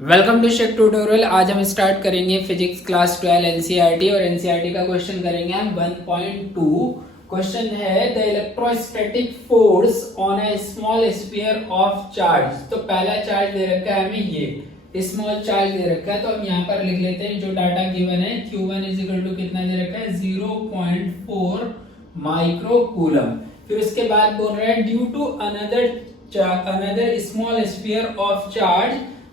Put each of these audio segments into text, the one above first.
Welcome to shake tutorial. आज हम start करेंगे फिजिक्स क्लास 12 एनसीईआरटी और एनसीईआरटी का क्वेश्चन करेंगे हम 1.2। क्वेश्चन है the electrostatic force on a small sphere of charge. तो पहला चार्ज दे रखा है हमें, ये स्मॉल चार्ज दे रखा है। तो हम यहाँ पर लिख लेते हैं जो डाटा गिवन है, Q1 इज इक्वल टू कितना दे रखा है 0.4 माइक्रो कूलम। फिर उसके बाद बोल रहा है due to another small sphere of charge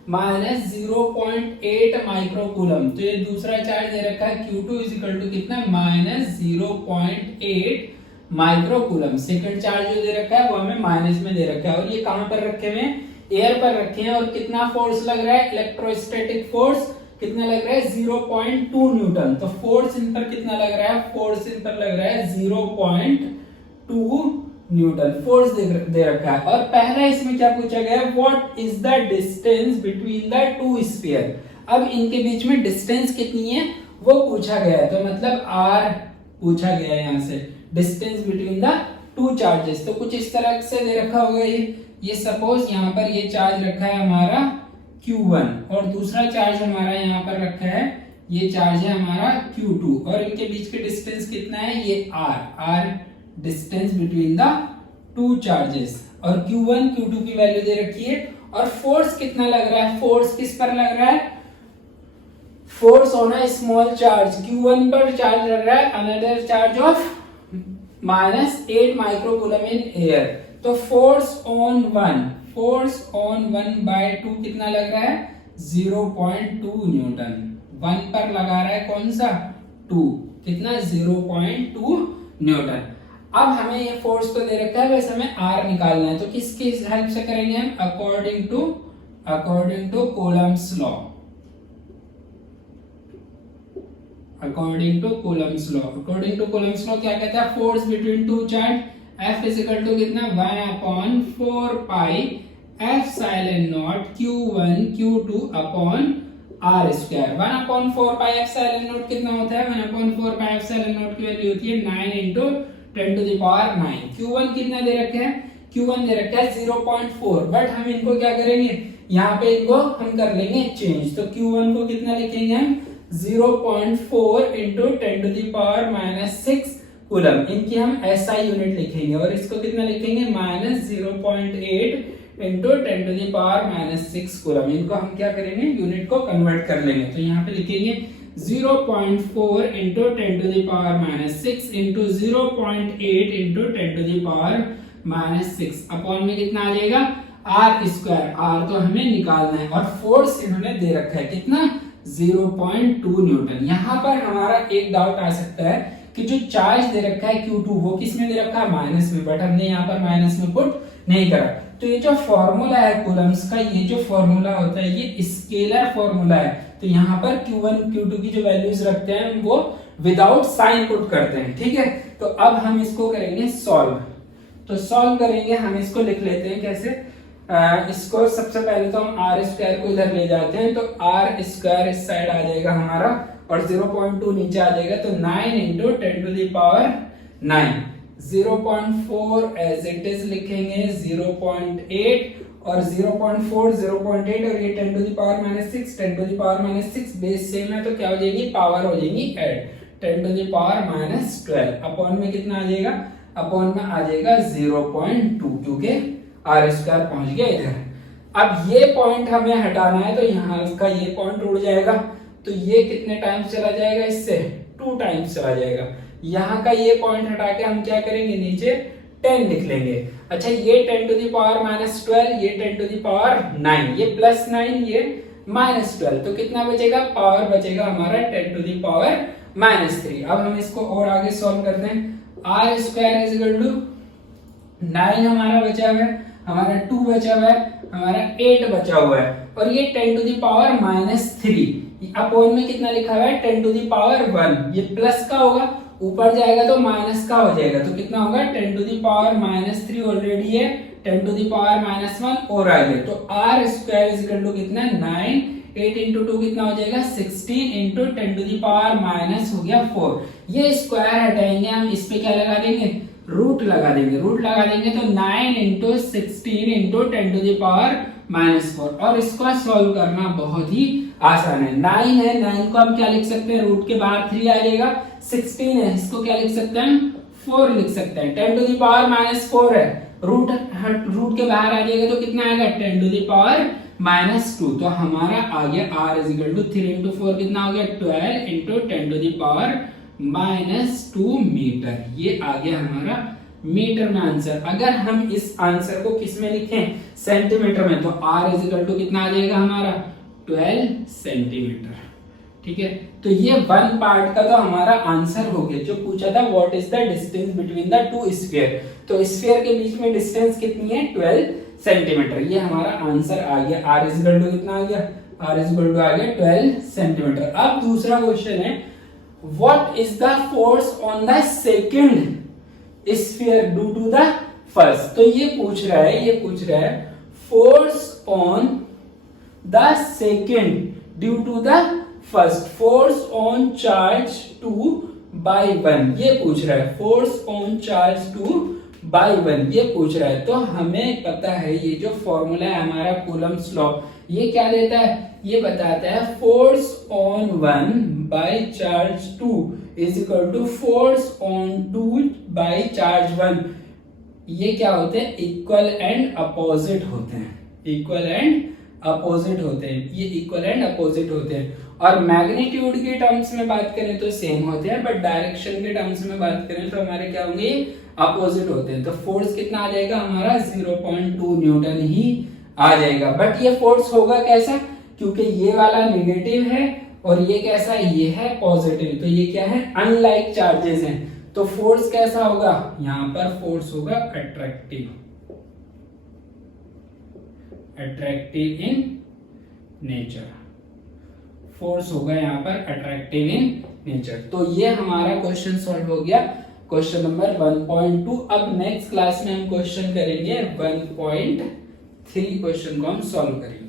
minus 0.8 micro coulomb. तो ये दूसरा चार्ज दे रखा है Q2 इज इक्वल टू कितना minus 0.8 micro coulomb. Second charge जो दे रखा है वो हमें माइनस में दे रखा है और ये कहां पर रखे हुए हैं, एयर पर रखे हैं। और कितना फोर्स लग रहा है, इलेक्ट्रोस्टैटिक फोर्स कितना लग रहा है 0.2 न्यूटन। तो फोर्स इन पर कितना लग रहा है, फोर्स इन पर लग रहा है 0.2 न्यूटन फोर्स दे रखा है। और पहला इसमें क्या पूछा गया है, what is the distance between the two sphere. अब इनके बीच में डिस्टेंस कितनी है वो पूछा गया है। तो मतलब r पूछा गया है यहाँ से, distance between the two charges. तो कुछ इस तरह से दे रखा होगा ये सपोज यहाँ पर ये चार्ज रखा है हमारा Q1 और दूसरा चार्ज हमारा यहाँ पर रखा है, ये चार्ज है हमारा Q2 और इनके बीच के डिस्टेंस कितना है, ये r distance between the two charges. और Q1 Q2 की वैल्यू दे रखी है। और फोर्स कितना लग रहा है, फोर्स किस पर लग रहा है, force on a small charge Q1 पर चार्ज लग रहा है another charge of -8 micro coulomb in air. तो force on one by two कितना लग रहा है 0.2 न्यूटन। वन पर लगा रहा है कौन सा, 2, कितना 0.2 न्यूटन। अब हमें ये फोर्स तो दे रखा है, वैसे हमें R निकालना है। तो किसकी हेल्प से करेंगे हम, according to Coulomb's law. According to Coulomb's law क्या कहता है, force between two charge F is equal to कितना 1/4 pi epsilon naught Q1 Q2 upon R square. 1/4 pi epsilon naught कितना होता है, 1/4 पाई एप्सिलॉन नॉट की वैल्यू होती है 9 into 10 to the power 9। Q1 कितना दे रखे हैं, Q1 दे रखा है 0.4, बट हम इनको क्या करेंगे, यहाँ पे इनको हम कर लेंगे चेंज। तो Q1 को कितना लिखेंगे हम 0.4 into 10 to the power -6 coulomb. इनकी हम SI यूनिट लिखेंगे और इसको कितना लिखेंगे -0.8 into 10 to the power -6 coulomb. इनको हम क्या करेंगे, यूनिट को कन्वर्ट कर लेंगे। तो यहाँ पे लिखेंगे 0.4 into 10 to the power -6 into 0.8 into 10 to the power -6 upon में कितना आ जाएगा R स्क्वायर। R तो हमें निकालना है और फोर्स इन्होंने दे रखा है कितना 0.2 न्यूटन। यहाँ पर हमारा एक डाउट आ सकता है कि जो चार्ज दे रखा है Q2 वो किस में दे रखा है, माइनस में, बट हमने यहाँ पर माइनस में पुट नहीं करा। तो ये जो फॉर्मूला है कूलम्स का, ये जो फॉर्मूला होता है ये स्केलर फॉर्मूला है। तो यहाँ पर Q1 Q2 की जो वैल्यूज रखते हैं वो विदाउट साइन पुट करते हैं, ठीक है। तो अब हम इसको करेंगे सॉल्व। तो सॉल्व करेंगे, हम इसको लिख लेते हैं कैसे, इसको सबसे पहले तो हम R स्क्वायर को इधर ले जाते हैं। तो R स्क्वायर इस साइड आ जाएगा हमारा और 0.2 नीचे आ जाएगा। तो 9 into 10 to the power 9, 0.4 as it is लिखेंगे, 0.8 और 0.4 0.8 और ये 10 to the power -6, 10 to the power -6 base same है तो क्या हो जाएगी, पावर हो जाएगी add, 10 to the power -12 upon में कितना आ जाएगा, अपॉन में आ जाएगा 0.2 क्योंकि R स्क्वायर पहुंच गया इधर। अब ये पॉइंट हमें हटाना है तो यहाँ का ये पॉइंट उड़ जाएगा। तो ये कितने टाइम्स चला जाएगा, इससे 2 टाइम्स चला जाएगा। यहाँ का ये पॉइंट हटा के हम क्या करेंगे, नीचे 10 लिख लेंगे। अच्छा ये 10 to the power -12, ये 10 to the power 9, ये +9, ये -12, तो कितना बचेगा, पावर बचेगा हमारा 10 to the power -3। अब हम इसको और आगे सॉल्व करते हैं। R square is equal to 9 हमारा बचा हुआ है, हमारा 2 बचा हुआ है, हमारा 8 बचा हुआ है और ये 10 to the power -3 अपॉन में कितना लिखा हुआ है 10 to the power 1। ये प्लस का होगा, ऊपर जाएगा तो माइनस का हो जाएगा। तो कितना होगा 10 to the power -3 ऑलरेडी है, 10 to the power -1 और आगे। तो R square is equal to कितना 9, 8 into 2 कितना हो जाएगा 16 into 10 to the power minus हो गया 4। ये स्क्वायर हटाएंगे हम, इस पे क्या लगा देंगे, रूट लगा देंगे। तो 9 into 16 into 10 to the power -4 और इसको सॉल्व करना बहुत ही आसान है। 9 है, 9 को हम क्या लिख सकते हैं, रूट के बाहर 3 आ जाएगा। 16 है, इसको क्या लिख सकते हैं, 4 लिख सकते हैं। 10 टू द पावर -4 है, रूट के बाहर आ जाएगा तो कितना आएगा, 10 टू द पावर -2। तो हमारा आ गया r is equal to 3 into 4 कितना हो गया, 12 into 10 to the power -2 metre. ये आ गया हमारा मीटर में आंसर। अगर हम इस आंसर को किस में लिखें, सेंटीमीटर में, तो r इज इक्वल टू कितना आ जाएगा हमारा, 12 सेंटीमीटर। ठीक है, तो ये वन पार्ट का तो हमारा आंसर हो गया। जो पूछा था what is the distance between the two sphere, तो स्फीयर के बीच में डिस्टेंस कितनी है, 12 सेंटीमीटर। ये हमारा आंसर आ गया। r इज इक्वल टू कितना आ गया, r इज इक्वल टू आ गया 12 सेंटीमीटर। अब दूसरा क्वेश्चन है, what is the force on the second sphere due to the first. तो ये पूछ रहा है force on the second due to the first, force on charge 2 by 1, ये पूछ रहा है। फोर्स ऑन चार्ज 2 by 1 ये पूछ रहा है। तो हमें पता है ये जो फॉर्मूला है हमारा कूलम्ब्स लॉ, ये क्या देता है, ये बताता है force on 1 by charge 2 is equal to force on 2 by charge 1। ये क्या होते हैं, इक्वल एंड अपोजिट होते हैं, इक्वल एंड अपोजिट होते हैं, ये इक्वल एंड अपोजिट होते हैं। और मैग्नीट्यूड के टर्म्स में बात करें तो सेम होते हैं, बट डायरेक्शन के टर्म्स में बात करें तो हमारे क्या होंगे, अपोजिट होते हैं। तो फोर्स कितना आ जाएगा हमारा, 0.2 न्यूटन ही आ जाएगा। बट ये फोर्स होगा कैसा, क्योंकि ये वाला नेगेटिव है और ये कैसा, ये है पॉजिटिव, तो ये क्या है, अनलाइक चार्जेस हैं। तो फोर्स कैसा होगा, यहां पर फोर्स होगा attractive, attractive in nature, force होगा यहाँ पर अट्रैक्टिव इन नेचर। तो ये हमारा क्वेश्चन सॉल्व हो गया, क्वेश्चन नंबर 1.2। अब नेक्स्ट क्लास में हम क्वेश्चन करेंगे 1.3 क्वेश्चन को हम सॉल्व करेंगे।